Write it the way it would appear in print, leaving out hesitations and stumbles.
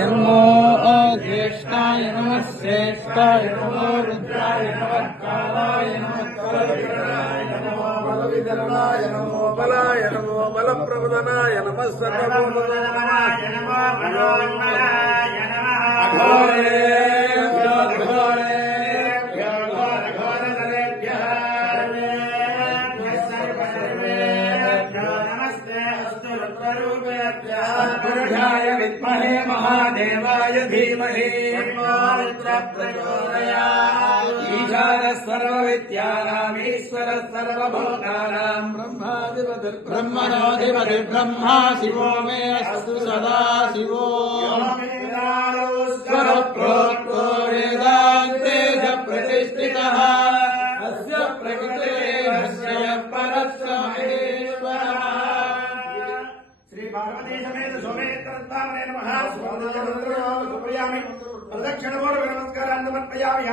नमो ज्येष्ठाय नमः श्रेष्ठाय नमो रुद्राय नमः कालाय नमो बलविदर्णाय नमो बलाय नमो बलप्रवदनाय नमः सर्वभूतनाय नमो मनोन्मनाय नमः विद्महे महादेवाय धीमहि ईशानः सर्वविद्यानामीश्वरः सर्वभूतानां ब्रह्मणोऽधिपतिर्ब्रह्मा शिवो मे अस्तु सदा शिवो स्वरप्रोक्तो वेदान्ते च प्रतिष्ठितः अस्य प्रकृतेर्स्य परस्य महेश्वरः। श्री पार्वती समेत सोमेश्वराय नमः। सुप्रयामि प्रदक्षिणपूर्वक नमस्कारान् समर्पयामि।